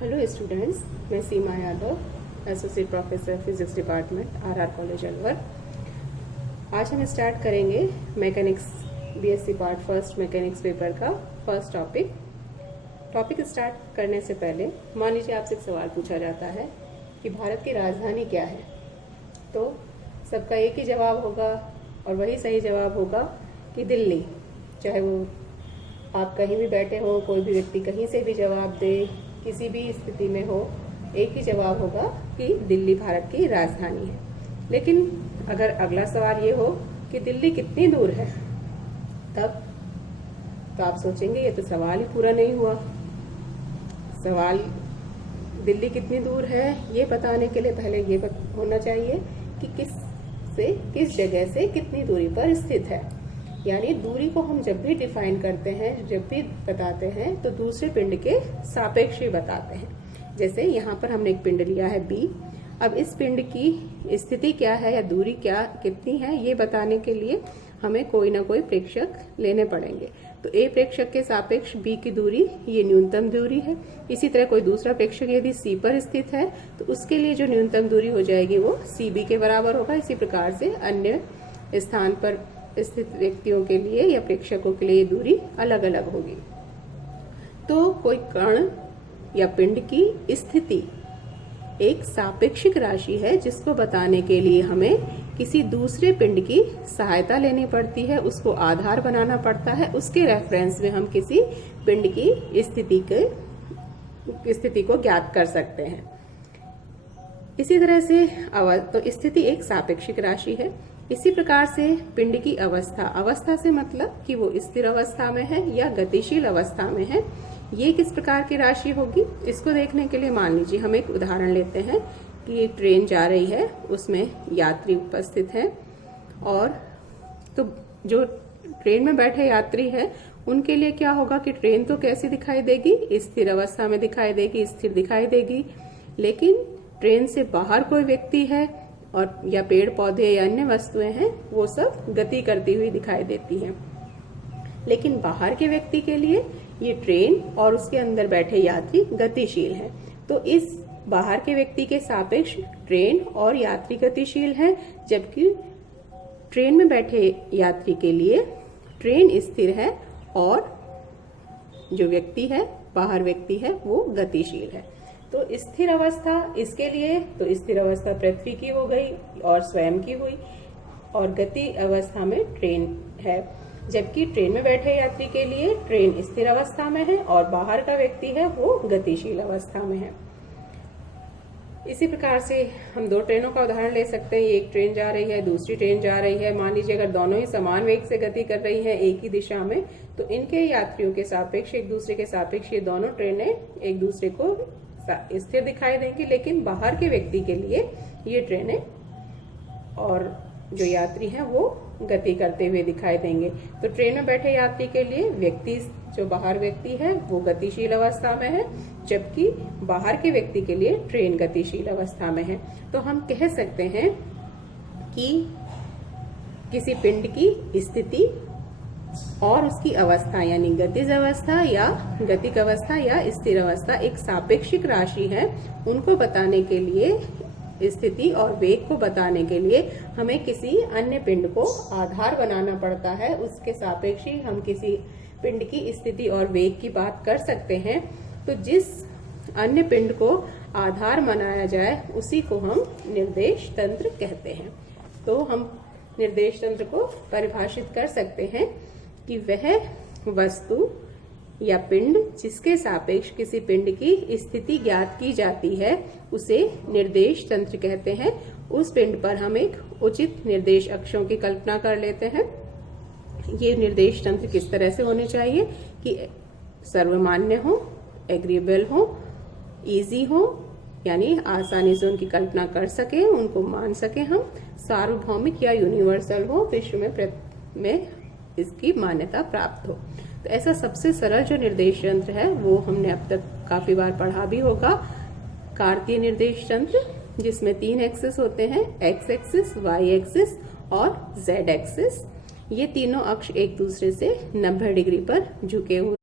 Hello students, मैं Seema Yadav, associate professor physics department RR college Alwar. आज हम स्टार्ट करेंगे mechanics BSc part first mechanics paper का फर्स्ट टॉपिक स्टार्ट करने से पहले मान लीजिए आपसे एक सवाल पूछा जाता है कि भारत की राजधानी क्या है, तो सबका एक ही जवाब होगा और वही सही जवाब होगा कि दिल्ली। चाहे वो आप कहीं भी बैठे हो, कोई भी व्यक्ति कहीं से भी जवाब दे, किसी भी स्थिति में हो, एक ही जवाब होगा कि दिल्ली भारत की राजधानी है। लेकिन अगर अगला सवाल ये हो कि दिल्ली कितनी दूर है, तब तो आप सोचेंगे ये तो सवाल ही पूरा नहीं हुआ। सवाल दिल्ली कितनी दूर है ये बताने के लिए पहले ये होना चाहिए कि किस जगह से कितनी दूरी पर स्थित है। यानी दूरी को हम जब भी डिफाइन करते हैं, जब भी बताते हैं, तो दूसरे पिंड के सापेक्ष ही बताते हैं। जैसे यहाँ पर हमने एक पिंड लिया है बी। अब इस पिंड की स्थिति क्या है या दूरी कितनी है ये बताने के लिए हमें कोई ना कोई प्रेक्षक लेने पड़ेंगे। तो ए प्रेक्षक के सापेक्ष बी की दूरी ये न्यूनतम दूरी है। इसी तरह कोई दूसरा प्रेक्षक यदि सी पर स्थित है तो उसके लिए जो न्यूनतम दूरी हो जाएगी वो सी बी के बराबर होगा। इसी प्रकार से अन्य स्थान पर स्थित व्यक्तियों के लिए या प्रेक्षकों के लिए ये दूरी अलग अलग होगी। तो कोई कण या पिंड की स्थिति एक सापेक्षिक राशि है जिसको बताने के लिए हमें किसी दूसरे पिंड की सहायता लेनी पड़ती है, उसको आधार बनाना पड़ता है। उसके रेफरेंस में हम किसी पिंड की स्थिति को ज्ञात कर सकते हैं। इसी तरह से तो स्थिति एक सापेक्षिक राशि है। इसी प्रकार से पिंड की अवस्था से मतलब कि वो स्थिर अवस्था में है या गतिशील अवस्था में है, ये किस प्रकार की राशि होगी, इसको देखने के लिए मान लीजिए हम एक उदाहरण लेते हैं कि ट्रेन जा रही है, उसमें यात्री उपस्थित है और तो जो ट्रेन में बैठे यात्री है उनके लिए क्या होगा कि ट्रेन तो कैसी दिखाई देगी, स्थिर अवस्था में दिखाई देगी, स्थिर दिखाई देगी। लेकिन ट्रेन से बाहर कोई व्यक्ति है और या पेड़ पौधे या अन्य वस्तुएं हैं, वो सब गति करती हुई दिखाई देती हैं। लेकिन बाहर के व्यक्ति के लिए ये ट्रेन और उसके अंदर बैठे यात्री गतिशील हैं। तो इस बाहर के व्यक्ति के सापेक्ष ट्रेन और यात्री गतिशील है, जबकि ट्रेन में बैठे यात्री के लिए ट्रेन स्थिर है और जो व्यक्ति है, बाहर व्यक्ति है, वो गतिशील है। तो स्थिर अवस्था इसके लिए तो स्थिर अवस्था पृथ्वी की हो गई और स्वयं की हुई, और गति अवस्था में ट्रेन है, जबकि ट्रेन में बैठे यात्री के लिए ट्रेन स्थिर अवस्था में है और बाहर का व्यक्ति है वो गतिशील अवस्था में है। इसी प्रकार से हम दो ट्रेनों का उदाहरण ले सकते हैं। एक ट्रेन जा रही है, दूसरी ट्रेन जा रही है। मान लीजिए अगर दोनों ही समान वेग से गति कर रही है एक ही दिशा में, तो इनके यात्रियों के सापेक्ष, एक दूसरे के सापेक्ष ये दोनों ट्रेनें एक दूसरे को स्थिर दिखाई देंगी। लेकिन बाहर के व्यक्ति के लिए ये ट्रेनें और जो यात्री हैं वो गति करते हुए दिखाई देंगे। तो ट्रेन में बैठे यात्री के लिए व्यक्ति, जो बाहर व्यक्ति है, वो गतिशील अवस्था में है, जबकि बाहर के व्यक्ति के लिए ट्रेन गतिशील अवस्था में है। तो हम कह सकते हैं कि किसी पिंड की स्थिति और उसकी अवस्था यानी गतिज अवस्था या गतिक अवस्था या स्थिर अवस्था एक सापेक्षिक राशि है। उनको बताने के लिए, स्थिति और वेग को बताने के लिए हमें किसी अन्य पिंड को आधार बनाना पड़ता है। उसके सापेक्ष ही हम किसी पिंड की स्थिति और वेग की बात कर सकते हैं। तो जिस अन्य पिंड को आधार बनाया जाए उसी को हम निर्देश तंत्र कहते हैं। तो हम निर्देश तंत्र को परिभाषित कर सकते हैं कि वह वस्तु या पिंड जिसके सापेक्ष किसी पिंड की स्थिति ज्ञात की जाती है उसे निर्देश तंत्र कहते हैं। उस पिंड पर हम एक उचित निर्देश अक्षों की कल्पना कर लेते हैं। ये निर्देश तंत्र किस तरह से होने चाहिए कि सर्वमान्य हो, एग्रीएबल हो, इजी हो, यानी आसानी से उनकी कल्पना कर सके, उनको मान सके हम, सार्वभौमिक या यूनिवर्सल हो, विश्व में इसकी मान्यता प्राप्त हो। तो ऐसा सबसे सरल जो निर्देश तंत्र है वो हमने अब तक काफी बार पढ़ा भी होगा, कार्तीय निर्देश तंत्र, जिसमें 3 एक्सिस होते हैं, एक्स एक्सिस, वाई एक्सिस और जेड एक्सिस। ये तीनों अक्ष एक दूसरे से 90 डिग्री पर झुके हुए